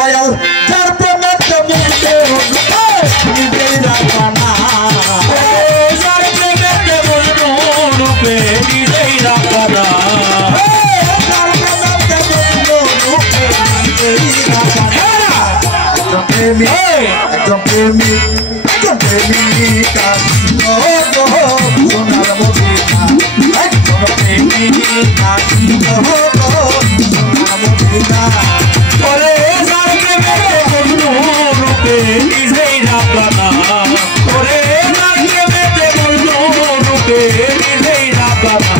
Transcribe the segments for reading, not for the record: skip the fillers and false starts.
দয়াল যার প্রেমের মুক্তি নিজেই রাখানা যার প্রেমেতে মজনু রূপে নিজেই রাখানা একজন প্রেমিকা সোনার মদিনা একজন প্রেমিকা সোনার মদিনা ওরে যার প্রেমেতে মজনু রূপে নিজেই রাখানা ওরে যার প্রেমেতে মজনু রূপে নিজেই রাখানা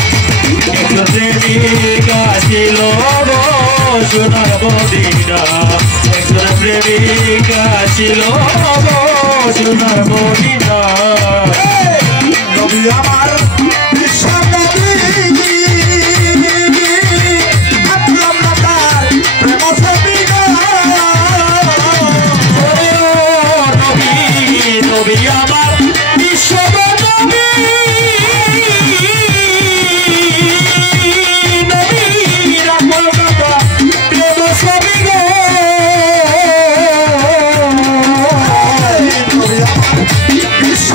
একজন প্রেমিকা ছিল সোনার মদিনা একজন প্রেমিকা ছিল সোনার মদিনা নবী আমার বিশ্ব নবী আকরাম তার প্রেম ছবি নবী নবী আমার বিশ্ব নবী নবী রাখো কথা প্রেম ছবি বিশ্ব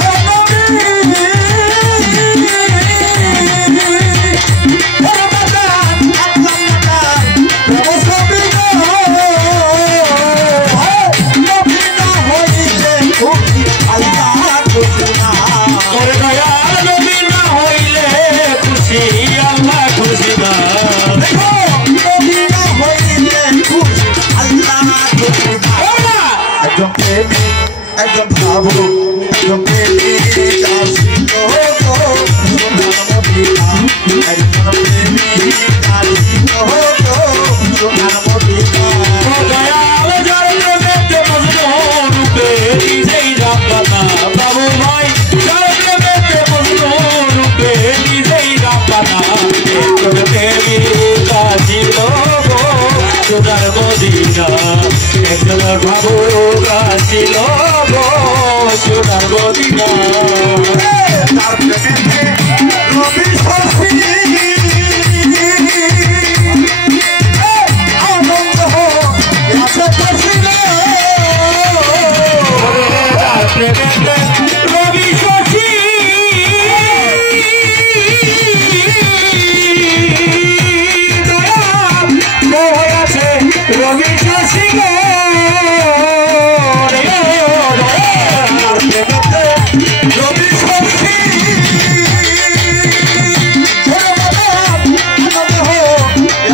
একজন ভাবু একজন প্রেমিকা ছিল সোনার মদিনা একজন প্রেমিকা ছিল সোনার মদিনা দয়াল যার প্রেমেতে মজনু রূপে নিজেই রাখানা বাবু ভাই যার প্রেমেতে মজনু রূপে নিজেই রাখানা একজন প্রেমিকা ছিল সোনার মদিনা একজন ভাবুকা ছিল সোনার মদিনা তার প্রেমেতে রবি শশী আনন্দ আছে খুশি তার প্রেমেতে রবি শশী আছে রবি শশী রবি শশী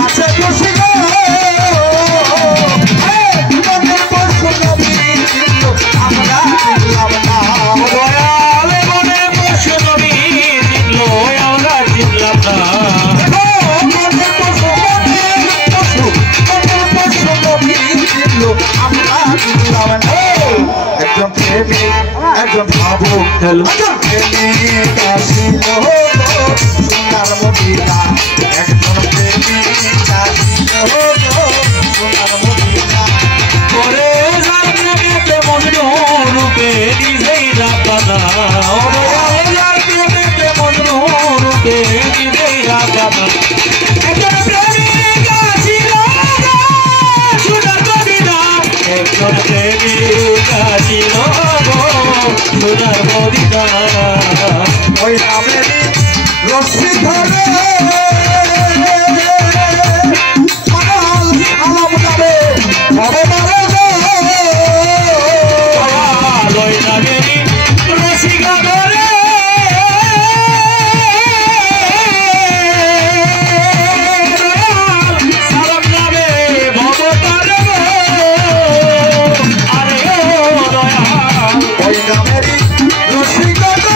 আছে খুশি আমরা দয়ালে মনে পশু নবী দিল আমরা চিনলাম না একজন প্রেমিক একজন ভাবুক একজন প্রেমিক আসিল সোনার মদিনা একজন প্রেমিক আসিল সোনার মদিনা ওরে যার প্রেমেতে মজনু রূপে নিজেই রাখানা ওরে যার প্রেমেতে মজনু রূপে নিজেই রাখানা একজন প্রেমিকা ছিল সোনার মদিনা একজন প্রেমিকা ছিল সোনার মদিনা ওই নামেরই রশ্মি ধরে আলাম যাবে ধরে মারে লয় নামেরই রসিকা ধরে সালাম নামে ভগতার আরে ও দয়াল ওই নামেরই রশ্মি ধরে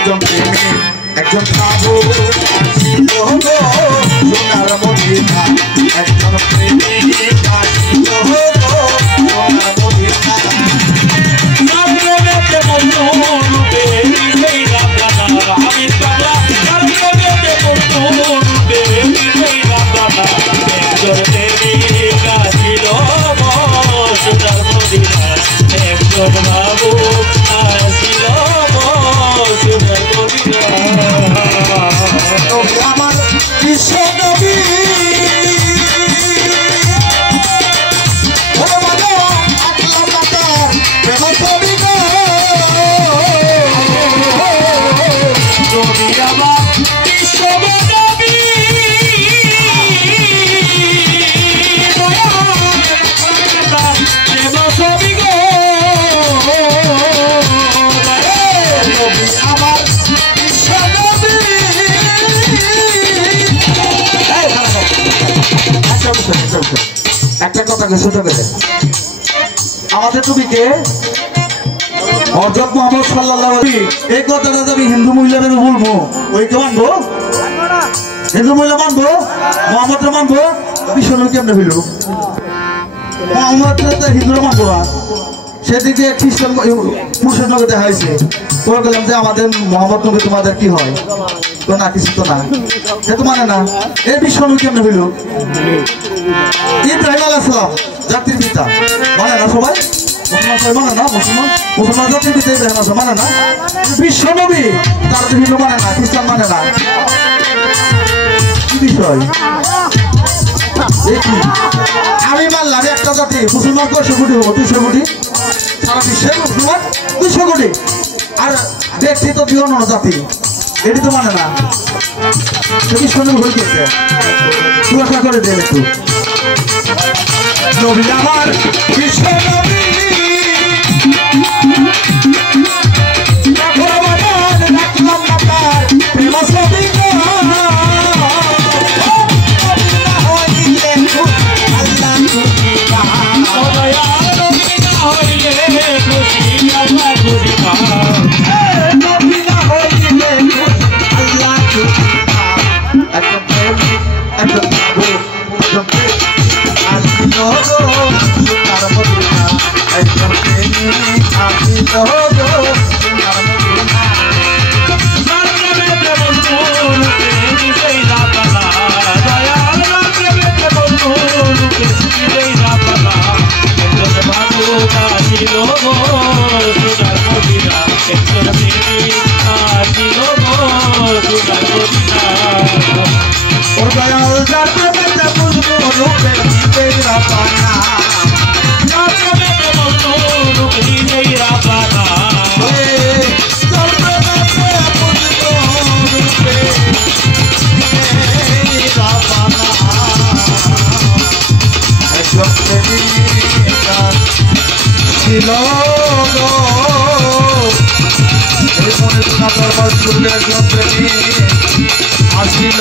একজন প্রেমিক একজন খাবো সোনার মদিনা একজন প্রেমিক সোনার মদিনা একজন বাবু আসিল মসজিদের মদিনা আমার বিশ্ব নবী একটা কথা ছোট করে আমাদের নবীকে হযরত মুহাম্মদ সাল্লাল্লাহু আলাইহি এই কথাটা আমি হিন্দু মহিলাদের বলবো ওইকে মানবো হিন্দু মহিলা মানবো মুহাম্মদকে মানবো বিষ্ণু কেমনে হইল মুহাম্মদকে তো হিন্দুরা মানবো না সেদিকে খ্রিস্টান মুসলমান নবী দেখা হয়েছে তোরা বললাম যে আমাদের মুহাম্মদ নবী তোমাদের কি হয় তো না কিছু তো না সে তো মানে না এই বিষ্ণু কেমনে হইল ইব্রাহিম আলাইহিস সালাম জাতির পিতা মানে না সবাই মুসলমান সবাই মানে না মুসলমান জাতির পিতা ইব্রাহিম আলাইহিস মানে না বিশ্ব নবী তার হিন্দু মানে না খ্রিস্টান মানে না কি বিষয় আমি মানলাম একটা জাতি মুসলমান 200 কোটি হবো 200 কোটি সারা বিশ্বের মুসলমান 200 কোটি আর ব্যক্তি তো 2 জাতি এটি তো মানে না বিশ্ব নবী ভুল করছে তুই করে দেন একটু নবী আমার বিশ্ব নবী আসিল